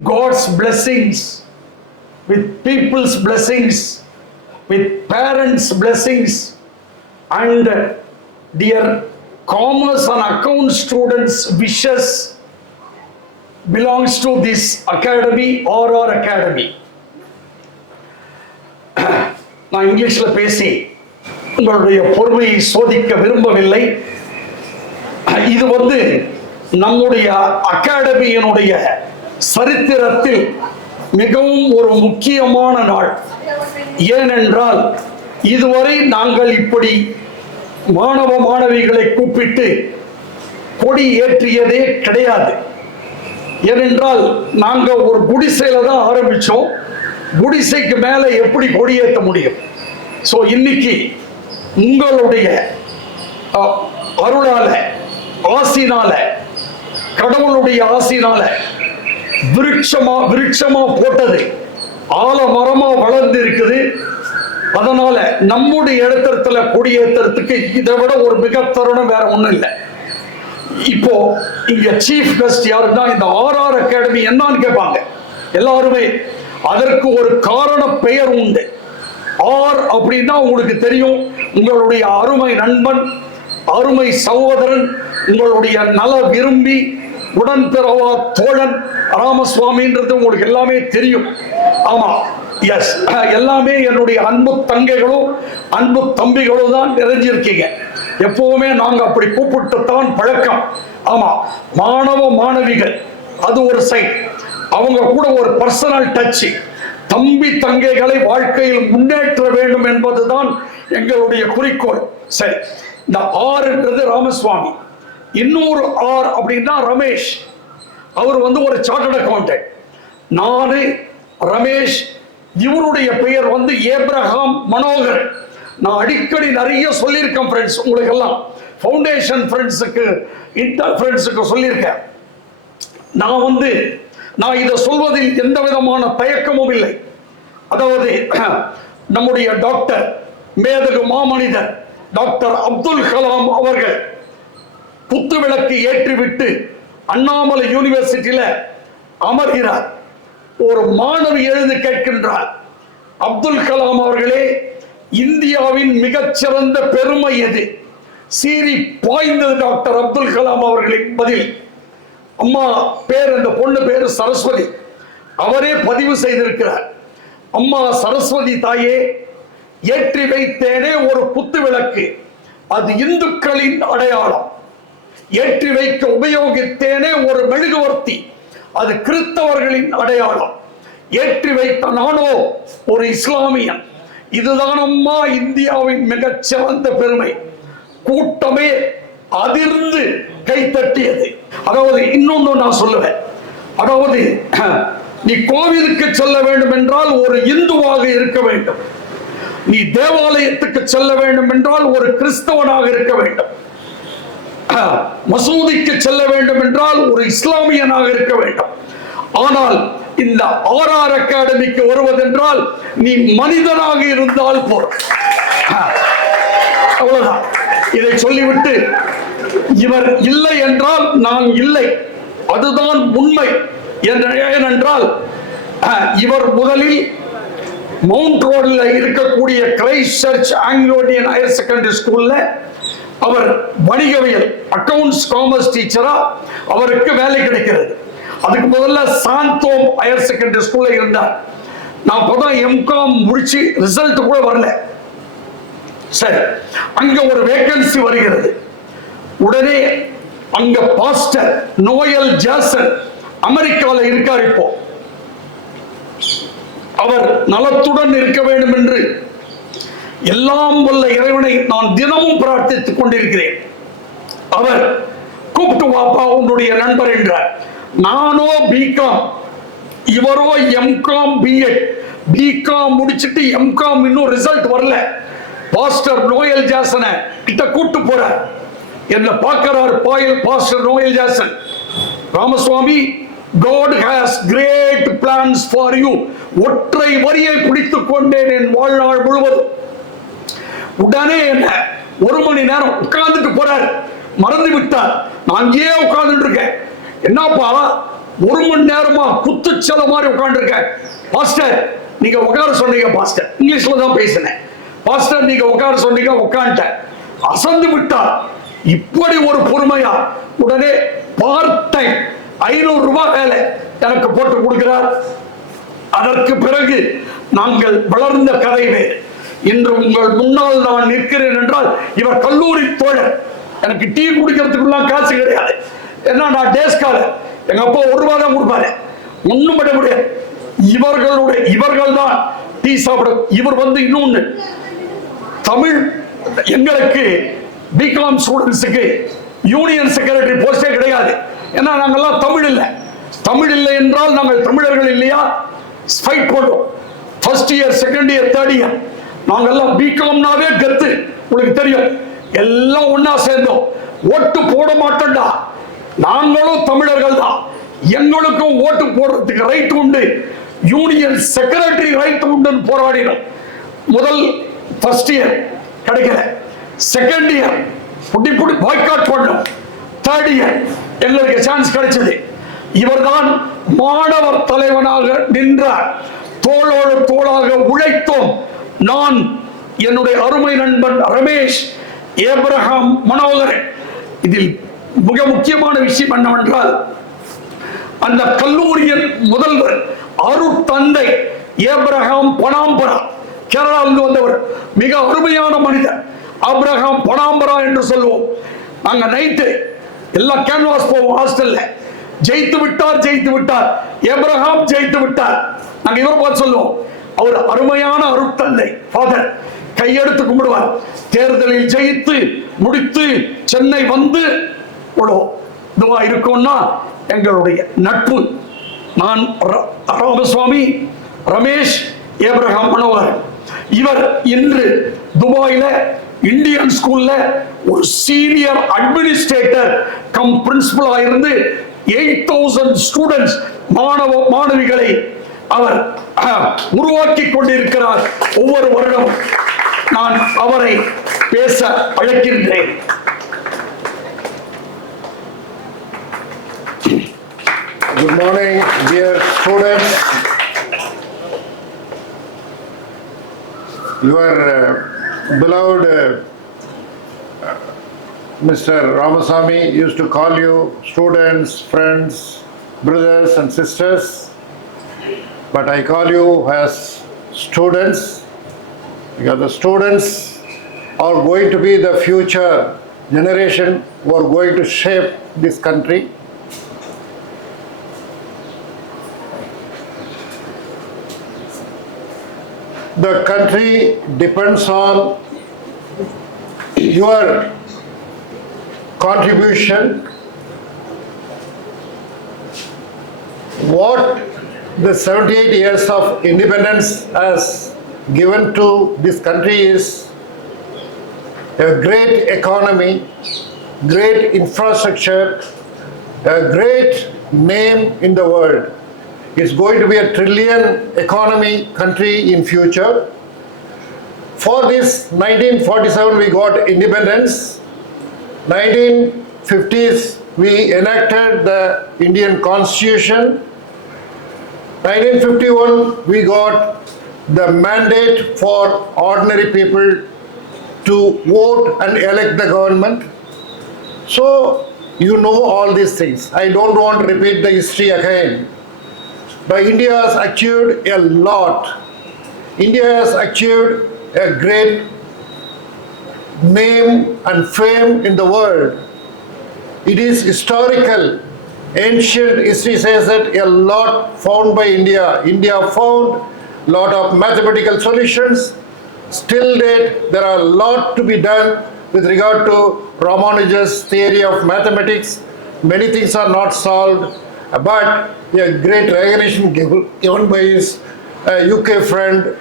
God's blessings, with people's blessings, with parents' blessings, and dear commerce and account students' wishes belongs to this academy, RR Academy. நான் இங்கிலீஷில் பேசி உங்களுடைய பொறுமையை சோதிக்க விரும்பவில்லை. இது நம்முடைய அகாடமியினுடைய சரித்திரத்தில் மிகவும் ஒரு முக்கியமான நாள். ஏனென்றால் இதுவரை நாங்கள் இப்படி மாணவ மாணவிகளை கூப்பிட்டு கொடி ஏற்றியதே கிடையாது. ஏனென்றால் நாங்கள் ஒரு குடிசையில தான் ஆரம்பிச்சோம். குடிசைக்கு மேலே எப்படி கொடியேற்ற முடியும்? ஸோ இன்னைக்கு உங்களுடைய அருளால, ஆசினால, கடவுளுடைய ஆசினால விருட்சமா போட்டது ஆலமரமா வளர்ந்து இருக்குது. அதனால நம்முடைய இடத்துல கொடியேற்றத்துக்கு இதை விட ஒரு மிக தருணம் வேற ஒண்ணும் இல்லை. இப்போ இங்க சீஃப் கெஸ்ட் யாருன்னா இந்த RR அகாடமி என்னன்னு கேட்பாங்க எல்லாருமே. அதற்கு ஒரு காரண பெயர் உண்டு. ஆர் அப்படின்னா உங்களுக்கு தெரியும், உங்களுடைய அருமை நண்பன், அருமை சகோதரன், உங்களுடைய நல விரும்பி உடன்பிறவா தோழன் ராமசுவாமின்றது உங்களுக்கு எல்லாமே தெரியும். ஆமா, எஸ், எல்லாமே என்னுடைய அன்பு தங்கைகளும் அன்பு தம்பிகளும் தான் நிறைஞ்சிருக்கீங்க. எப்பவுமே நாங்க அப்படி கூப்பிட்டுத்தான் பழக்கம். ஆமா, மாணவ மாணவிகள் அது ஒரு சைட், அவங்க கூட ஒரு பர்சனல் டச். தம்பி தங்கைகளை வாழ்க்கையில் முன்னேற்ற வேண்டும் என்பதுதான் எங்களுடைய குறிக்கோள். சரி, இந்த ஆர்ன்றது ராமசுவாமி, இன்னொரு ஆர் அப்படின்னா ரமேஷ். அவர் ஒரு சார்ட்டர்ட் அக்கௌண்டன்ட். நானு ரமேஷ், இவருடைய பெயர் ஏப்ரஹாம் மனோகர். நான் அடிக்கடி நிறைய சொல்லியிருக்கேன் ஃப்ரெண்ட்ஸ், உங்களுக்கு எல்லாம் ஃபவுண்டேஷன் ஃப்ரெண்ட்ஸுக்கு, இன்டர் ஃப்ரெண்ட்ஸுக்கு சொல்லியிருக்கேன். நான் இதை சொல்வதில் எந்த விதமான தயக்கமும் இல்லை. அதாவது நம்முடைய டாக்டர், மேதகு மாமனிதர் டாக்டர் அப்துல் கலாம் அவர்கள் குத்து விளக்கு ஏற்றிவிட்டு அண்ணாமலை யூனிவர்சிட்டியில அமர்கிறார். ஒரு மாணவி எழுந்து கேட்கின்றார், அப்துல் கலாம் அவர்களே, இந்தியாவின் மிகச்சிறந்த பெருமை எது? சீறி பாய்ந்தது டாக்டர் அப்துல் கலாம் அவர்களின் பதில். அம்மா பேர், அந்த பொண்ணு பேரு சரஸ்வதி, அவரே பதிவு செய்திருக்கிறார். அம்மா சரஸ்வதி தாயே, ஏற்றி வைத்தேனே ஒரு குத்து விளக்கு, அது இந்துக்களின் அடையாளம். ஏற்றி வைக்க உபயோகித்தேனே ஒரு மெழுகுவர்த்தி, அது கிறிஸ்தவர்களின் அடையாளம். ஏற்றி வைத்த நானோ ஒரு இஸ்லாமியன். இதுதான் அம்மா இந்தியாவின் மிகச்சிறந்த பெருமை. கூட்டமே அதிர்ந்து கைத்தட்டியது. அதாவது இன்னொன்று நான் சொல்லுவேன், அதாவது நீ கோவிலுக்கு செல்ல வேண்டும் என்றால் ஒரு இந்துவாக இருக்க வேண்டும், நீ தேவாலயத்துக்கு செல்ல வேண்டும் என்றால் ஒரு கிறிஸ்தவனாக இருக்க வேண்டும், மசூதிக்கு செல்ல வேண்டும் என்றால் ஒரு இஸ்லாமியனாக இருக்க வேண்டும். ஆனால் இந்த RR அகாடமிக்கு வருவதென்றால் நீ மனிதனாக இருந்தால் போதும். அவ்வளவுதான். இதை சொல்லிவிட்டு, இவர் இல்லை என்றால் நான் இல்லை, அதுதான் உண்மை. ஏனென்றால் இவர் முதலில் மவுண்ட் ரோடில் இருக்கக்கூடிய கிரைஸ்ட் சர்ச் ஆங்கிலோடியன் ஹையர் செகண்டரி ஸ்கூல்ல அவர் வணிகவியல் அக்கவுண்ட்ஸ் காமர்ஸ் டீச்சரா அவருக்கு வேலை கிடைக்கிறது. அதுக்கு முதல்ல சாந்தோம் ஹையர் செகண்டரி ஸ்கூல்ல இருந்தார். நான் இப்பதான் எம்காம் முடிச்சு ரிசல்ட் கூட வரல. சரி, அங்க ஒரு வேகன்சி வருகிறது. உடனே அங்க பாஸ்டர் நோயல் ஜாசன் அமெரிக்காவில் இருக்கார். இப்போ அவர் நலத்துடன் இருக்க வேண்டும் என்று எல்லாம் வல்ல இறைவனை நான் தினமும் பிரார்த்தித்துக் கொண்டிருக்கிறேன். அவர் கூப்பிட்டு வாப்பா உன்னுடைய நண்பர் என்றார். நானோ பிகாம், இவரோ எம்காம் பிஎட். பிகாம் முடிச்சுட்டு எம்காம் இன்னும் ரிசல்ட் வரல. பாஸ்டர் நோயல் ஜாசனை கிட்ட கூட்டு போறார். என்ன பார்க்கிறார் pastor Noel Jason. Ramaswamy, God has great plans for you. ஒற்றை வரியை பிடித்துக் கொண்டேன் என் வாழ்நாள் முழுவதும். உடனே என்ன ஒரு மணி நேரம் உட்கார்ந்துட்டு போறார். மறந்து விட்டார். நான் அங்கேயே உட்கார்ந்துட்டு இருக்கேன். என்னப்பா 1 மணி நேரமா குத்துச்சல மாதிரி உட்காந்துருக்கேன். பாஸ்டர் நீங்க உட்கார சொன்னீங்க, பாஸ்டர் இங்கிலீஷ்ல தான் பேசினேன். பாஸ்டர் நீங்க உட்கார சொன்னீங்க, உட்காந்துட்டேன். அசந்து விட்டார். இப்படி ஒரு பொறுமையா உடனே பார்ட் டைம் 500 ரூபாய் வேலை எனக்கு போட்டு கொடுக்கிறார். அதற்கு பிறகு நாங்கள் வளர்ந்த கதை வேறு. இன்று உங்கள் முன்னால் நான் நிற்கிறேன் என்றால் இவர் கல்லூரி தோழர். எனக்கு டீ குடிக்கிறதுக்குலாம் காசு கிடையாது. ஏன்னா நான் டேஸ்காலர். எங்க அப்பா 1 ரூபாய் தான் கொடுப்பாரு. ஒண்ணும் பண்ண முடியாது. இவர்கள் தான் டீ சாப்பிட. இவர் இன்னொன்னு தமிழ் எங்களுக்கு பிகாம் ஸ்டூடெண்ட்ஸுக்கு யூனியன் செக்ரட்டரி போஸ்டே கிடையாது. ஏன்னா நாங்கெல்லாம் தமிழ் இல்லை என்றால் நாங்கள் தமிழர்கள் இல்லையா? ஃபைட் போடுறோம். First year, second year, third year நாங்கெல்லாம் பிகாம்னாவே கத்து. உங்களுக்கு தெரியும், எல்லாம் ஒன்னா சேர்ந்தோம். ஓட்டு போட மாட்டோம்டா, நாங்களும் தமிழர்கள் தான், எங்களுக்கும் ஓட்டு போடுறதுக்கு ரைட் உண்டு, யூனியன் செக்ரட்டரி ரைட் உண்டுன்னு போராடினோம். முதல் ஃபர்ஸ்ட் இயர் கிடைக்கல, செகண்ட் இயர் புட்டி பாய்காட் பண்ணோம், தேர்ட் இயர் எங்களுக்கு சான்ஸ் கிடைச்சது. இவர்தான் மாணவர் தலைவனாக நின்றார். தோளோடு தோளாக உழைத்தோம். நான், என்னுடைய அருமை நண்பன் ரமேஷ், ஏப்ரஹாம் மனோகரன். இதில் மிக முக்கியமான விஷயம் என்னவென்றால், அந்த கல்லூரியின் முதல்வர் அருட்தந்தை ஏப்ரஹாம் பனாம்பரா, கேரளாவிலிருந்து வந்தவர், மிக அருமையான மனிதர். ஆப்ரஹாம் பனாம்பரா என்று சொல்லுவோம். நாங்க நைட்டு எல்லாம் கேன்வாஸ் போவோம் ஹாஸ்டல்ல. ஜெயித்து விட்டார் ஏப்ரஹாம் ஜெயித்து விட்டார். நாங்க இவரை பார்த்து சொல்லுவோம், அவர் அருமையான அருட்தந்தை ஃபாதர். கையெடுத்து கும்பிடுவார். தேர்தலில் ஜெயித்து முடித்து சென்னை வந்து இதுவா இருக்கும்னா எங்களுடைய நட்பு. நான் ராமசுவாமி, ரமேஷ், ஏப்ரஹாம் மனோகர். இவர் இன்று துபாயில இந்தியன் ஸ்கூல்ல ஒரு சீனியர் அட்மினிஸ்ட்ரேட்டர் கம் பிரின்சிபலா இருந்து 8000 ஸ்டூடெண்ட்ஸ், மாணவிகளை அவர் உருவாக்கி கொண்டிருக்கிறார். ஒவ்வொரு வருடமும் நான் அவரை பேச அழைக்கின்றேன். Good morning, dear students. Your beloved Mr. Ramasamy used to call you students, friends, brothers and sisters, but I call you as students, because the students are going to be the future generation who are going to shape this country. The country depends on your contribution. What the 78 years of independence has given to this country is a great economy, great infrastructure, a great name in the world. It's going to be a trillion economy country in future. For this 1947 we got independence. 1950s we enacted the Indian Constitution. 1951 we got the mandate for ordinary people to vote and elect the government. So you know all these things. I don't want to repeat the history again. But India has achieved a lot. India has achieved a great name and fame in the world. It is historical. Ancient history says that a lot found by India. India found a lot of mathematical solutions. Still date, there are a lot to be done with regard to Ramanuja's theory of mathematics. Many things are not solved, but a great recognition given by his UK friend,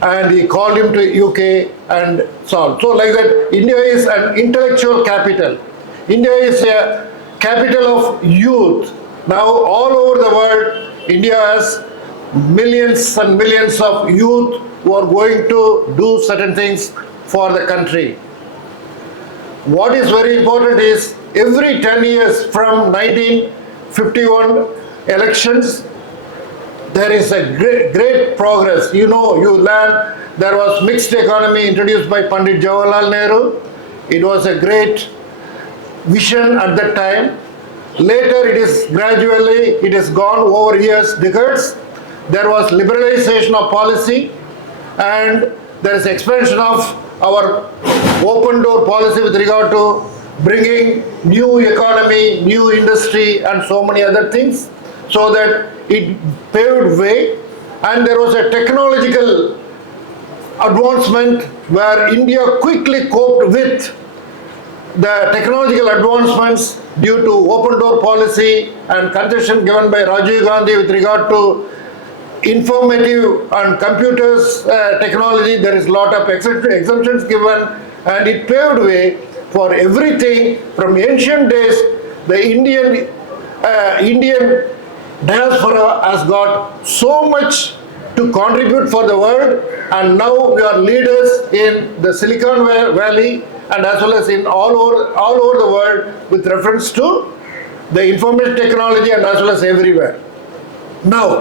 and he called him to UK and solved. So like that, India is an intellectual capital. India is a capital of youth. Now all over the world, India has millions and millions of youth who are going to do certain things for the country. What is very important is every 10 years from 1951 elections, there is a great progress. You know, you learn there was mixed economy introduced by Pandit Jawaharlal Nehru. It was a great vision at that time. Later it has gone over years, decades. There was liberalization of policy, and there is expansion of our open door policy with regard to bringing new economy, new industry and so many other things, so that it paved way. And there was a technological advancement where India quickly coped with the technological advancements due to open door policy and concession given by Rajiv Gandhi with regard to informative and computers technology. There is a lot of exemptions given, and it paved way for everything from ancient days. The Indian diaspora has got so much to contribute for the world, and now we are leaders in the Silicon Valley and as well as in all over the world with reference to the information technology and as well as everywhere. Now,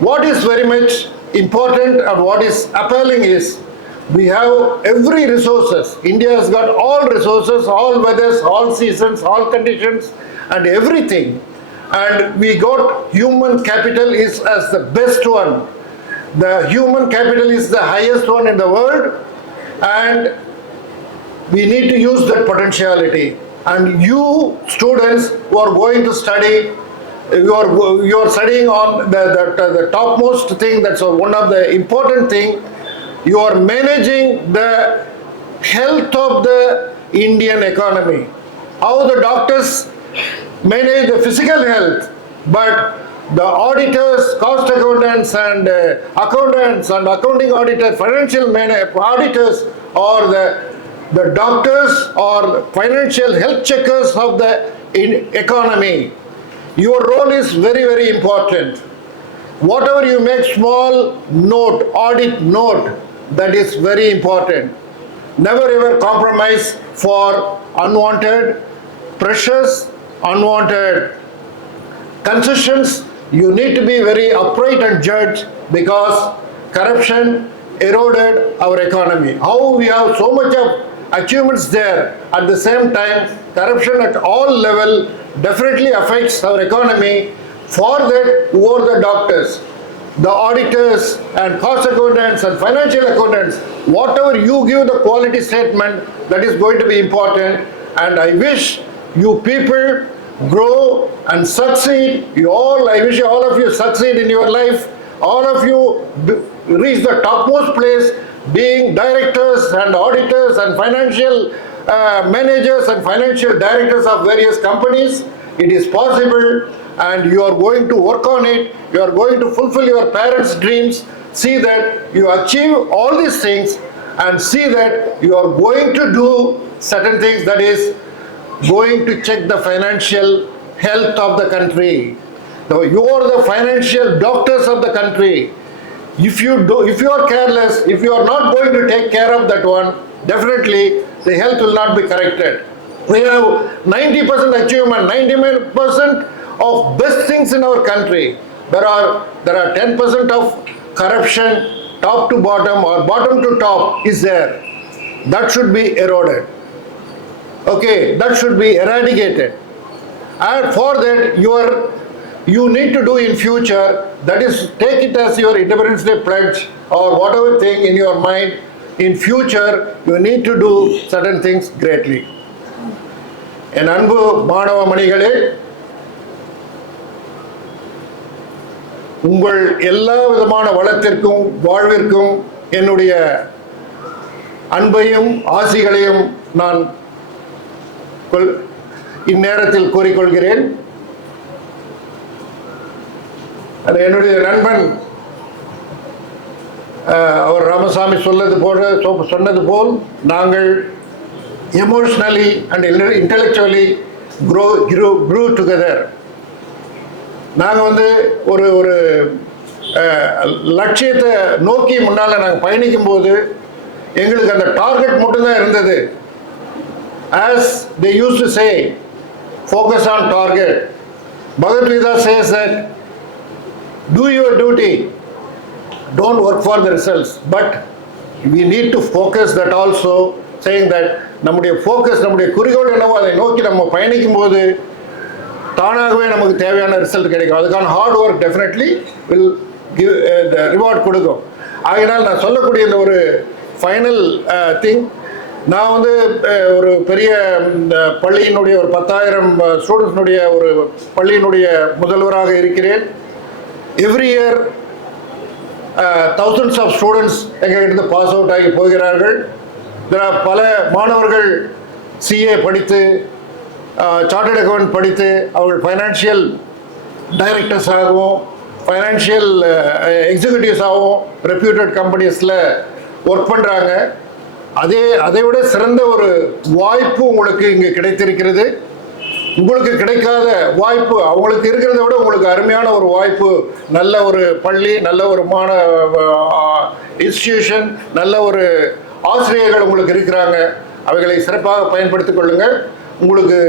what is very much important and what is appealing is we have every resources. India has got all resources, all weathers, all seasons, all conditions and everything. And we got human capital is as the best one. The human capital is the highest one in the world, and we need to use that potentiality. And you students who are going to study, you are studying on the topmost thing, that's one of the important thing. You are managing the health of the Indian economy. How the doctors manage the physical health, but the auditors, cost accountants and accounting auditors, financial auditors, or the doctors or financial health checkers of the economy. Your role is very, very important. Whatever you make small note, audit note, that is very important. Never ever compromise for unwanted pressures, unwanted concessions. You need to be very upright and judge, because corruption eroded our economy. How we have so much of achievements there, at the same time corruption at all level definitely affects our economy. For that, who are the doctors, the auditors and cost accountants and financial accountants, whatever you give the quality statement, that is going to be important. And I wish you people grow and succeed. I wish all of you succeed in your life. All of you reach the topmost place, being directors and auditors and financial managers and financial directors of various companies. It is possible, and you are going to work on it. You are going to fulfill your parents' dreams. See that you achieve all these things, and see that you are going to do certain things, that is going to check the financial health of the country. So you are the financial doctors of the country. If you are careless, if you are not going to take care of that one, definitely the health will not be corrected. We have 90% achievement, 99% of best things in our country. There are 10% of corruption, top to bottom or bottom to top is there. That should be eroded. Okay, that should be eradicated. And for that, you need to do in future, that is, take it as your Independence Day pledge or whatever thing in your mind. In future, you need to do certain things greatly. என் அன்பு மாணவ மணிகளே, உங்கள் எல்லா விதமான வளத்திற்கும் வாழ்விற்கும் என்னுடைய அன்பையும் ஆசிகளையும் நான் இந்நேரத்தில் கூறிக்கொள்கிறேன். என்னுடைய நண்பன் அவர் ராமசாமி சொன்னது போல் நாங்கள் emotionally and intellectually grew together. நாங்கள் ஒரு லட்சியத்தை நோக்கி முன்னால் நாங்கள் பயணிக்கும் போது எங்களுக்கு அந்த டார்கெட் மட்டும்தான் இருந்தது. As they used to say, focus on target. Bhagavad Gita says that do your duty, don't work for the results, but we need to focus that also, saying that நம்முடைய ஃபோக்கஸ், நம்முடைய குறிக்கோள் என்னவோ அதை நோக்கி நம்ம பயணிக்கும் போது தானாகவே நமக்கு தேவையான ரிசல்ட் கிடைக்கும். அதுக்கான hard work definitely will give reward கொடுக்கும். ஆகையினால் நான் சொல்லக்கூடிய இந்த ஒரு ஃபைனல் திங், நான் வந்து ஒரு பெரிய பள்ளியினுடைய ஒரு 10,000 ஸ்டூடெண்ட்ஸினுடைய ஒரு பள்ளியினுடைய முதல்வராக இருக்கிறேன். Every year thousands of students எங்ககிட்ட பாஸ் அவுட் ஆகி போகிறார்கள். பல மாணவர்கள் சிஏ படித்து, சார்ட்டர்ட் அக்கௌண்ட் படித்து, அவர்கள் ஃபைனான்ஷியல் டைரக்டர்ஸாகவும் ஃபைனான்ஷியல் எக்ஸிக்யூட்டிவ்ஸாகவும் ரெப்யூட்டட் கம்பெனிஸில் ஒர்க் பண்ணுறாங்க. அதை விட சிறந்த ஒரு வாய்ப்பு உங்களுக்கு இங்கே கிடைத்திருக்கிறது. உங்களுக்கு கிடைக்காத வாய்ப்பு அவங்களுக்கு இருக்கிறத விட உங்களுக்கு அருமையான ஒரு வாய்ப்பு, நல்ல ஒரு பள்ளி, நல்ல ஒரு இன்ஸ்டிடியூஷன், நல்ல ஒரு ஆசிரியர்கள் உங்களுக்கு இருக்கிறாங்க. அவைகளை சிறப்பாக பயன்படுத்திக் கொள்ளுங்கள். உங்களுக்கு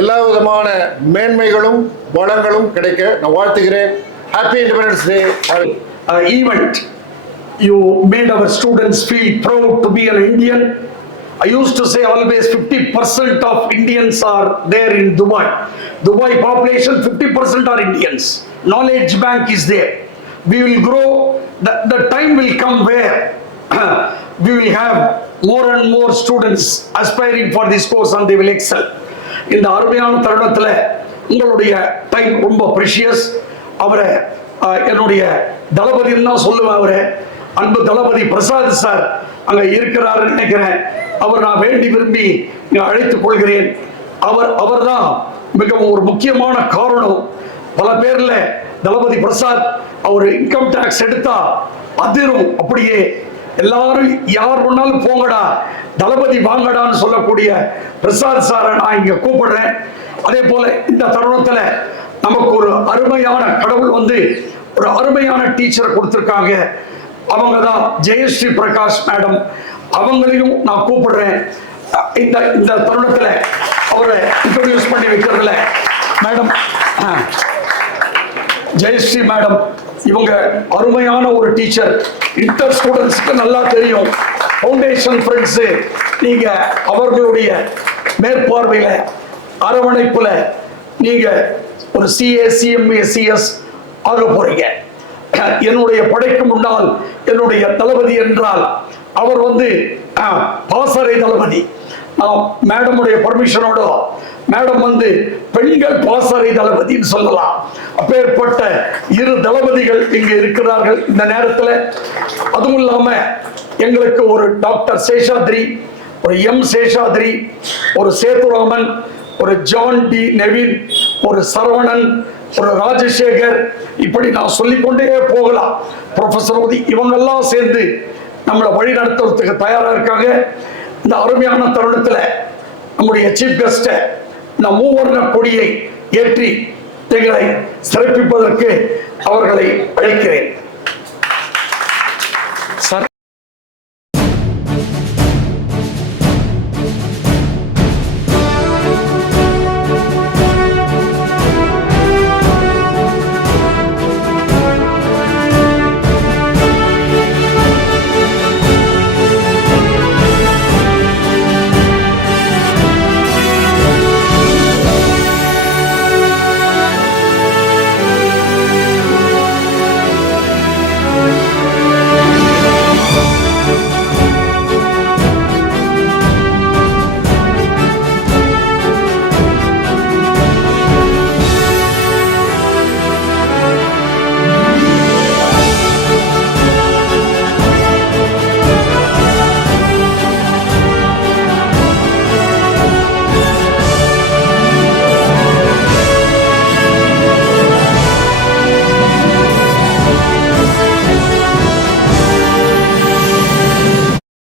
எல்லா விதமான மேன்மைகளும் வளங்களும் கிடைக்க நான் வாழ்த்துகிறேன். Happy independence day event. You made our students feel proud to be an Indian. I used to say always 50% of Indians are there in Dubai. Dubai population 50% are Indians. Knowledge bank is there. We will grow. The time will come where we will have more and more students aspiring for this course and they will excel. இந்த அருமையான தருணத்தில் உங்களுடைய time ரொம்ப precious. அவரை என்னுடைய தளபதின்னு தான் சொல்லுவேன். அவரை அன்பு தளபதி பிரசாத் சார் அங்க இருக்கிறாருன்னு நினைக்கிறேன். அவர் நான் வேண்டி விரும்பி அழைத்துக் கொள்கிறேன். அவர்தான் மிகவும் ஒரு முக்கியமான காரணம். பல பேர்ல தளபதி பிரசாத் அவர் இன்கம் டாக்ஸ் எடுத்தா அதிரும். அப்படியே எல்லாரும் யார் ஒன்னாலும் போங்கடா, தளபதி வாங்கடான்னு சொல்லக்கூடிய பிரசாத் சாரை நான் இங்க கூப்பிடுறேன். அதே போல இந்த தருணத்துல நமக்கு ஒரு அருமையான கடவுள் வந்து ஒரு அருமையான டீச்சரை கொடுத்திருக்காங்க. அவங்க தான் ஜெயஸ்ரீ பிரகாஷ் மேடம். அவங்களையும் நான் கூப்பிடுறேன். இந்த தருணத்தில் அவரை இன்ட்ரோடியூஸ் பண்ணி வைக்கிறதுல மேடம் ஜெயஸ்ரீ மேடம், இவங்க அருமையான ஒரு டீச்சர். இன்டர் ஸ்டூடெண்ட்ஸ்க்கு நல்லா தெரியும். ஃபவுண்டேஷன் ஃப்ரெண்ட்ஸு, நீங்க அவர்களுடைய மேற்பார்வையில் அரவணைப்புல நீங்க ஒரு சிஏ, சிஎம்ஏ, சிஎஸ் ஆக போறீங்க. என்னுடைய படைக்கு முன்னால் என்னுடைய தளபதி என்றால் அவர் வந்து பாசறை தளபதி. மேடமுடைய பர்மிஷனோட மேடம் வந்து பெண்கள் பாசறை தளபதின்னு சொல்லலாம். அப்பேற்பட்ட இரு தளபதிகள் இங்கு இருக்கிறார்கள் இந்த நேரத்தில். அதுவும் இல்லாம எங்களுக்கு ஒரு டாக்டர் சேஷாத்ரி, ஒரு எம் சேஷாத்ரி, ஒரு சேதுராமன், ஒரு ஜான் டி நெவின், ஒரு சரவணன், ஒரு ராஜசேகர், இப்படி நான் சொல்லிக்கொண்டே போகலாம். ப்ரொஃபசர் உதய், இவங்கெல்லாம் சேர்ந்து நம்மளை வழி நடத்துறதுக்கு தயாரா இருக்காங்க. இந்த அருமையான தருணத்தில் நம்முடைய சீஃப் கெஸ்ட நம் மூவர்ண கொடியை ஏற்றி எங்களை சிறப்பிப்பதற்கு அவர்களை அழைக்கிறேன்.